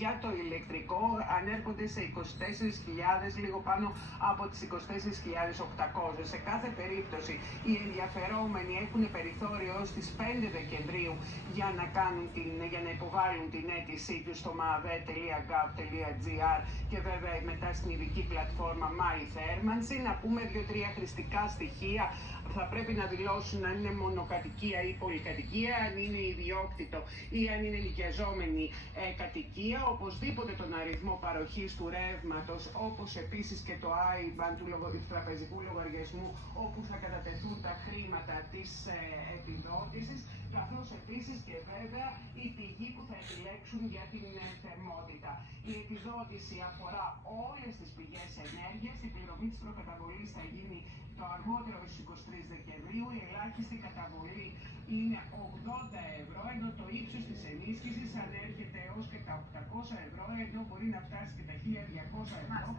Για το ηλεκτρικό ανέρχονται σε 24.000, λίγο πάνω από τις 24.800. Σε κάθε περίπτωση οι ενδιαφερόμενοι έχουν περιθώριο στις 5 Δεκεμβρίου για να υποβάλουν την αίτησή τους στο maave.gov.gr και βέβαια μετά στην ειδική πλατφόρμα My Θέρμανση. Να πούμε 2-3 χρηστικά στοιχεία. Θα πρέπει να δηλώσουν αν είναι μονοκατοικία ή πολυκατοικία, αν είναι ιδιόκτητο ή αν είναι ενοικιαζόμενη κατοικία, οπωσδήποτε τον αριθμό παροχής του ρεύματος, όπως επίσης και το IBAN του τραπεζικού λογαριασμού όπου θα κατατεθούν τα χρήματα της επιδότησης, καθώς επίσης και βέβαια η πηγή που θα επιλέξουν για την θερμότητα. Η επιδότηση αφορά όλες τις πηγές ενέργειας. Η πληρωμή της προκαταβολής θα γίνει το αργότερο στις 23 Δεκεμβρίου. Η ελάχιστη καταβολή είναι 80 ευρώ, ενώ το ύψος της ενίσχυσης ανέρχεται έως και τα 800 ευρώ, ενώ μπορεί να φτάσει και τα 1.200 ευρώ.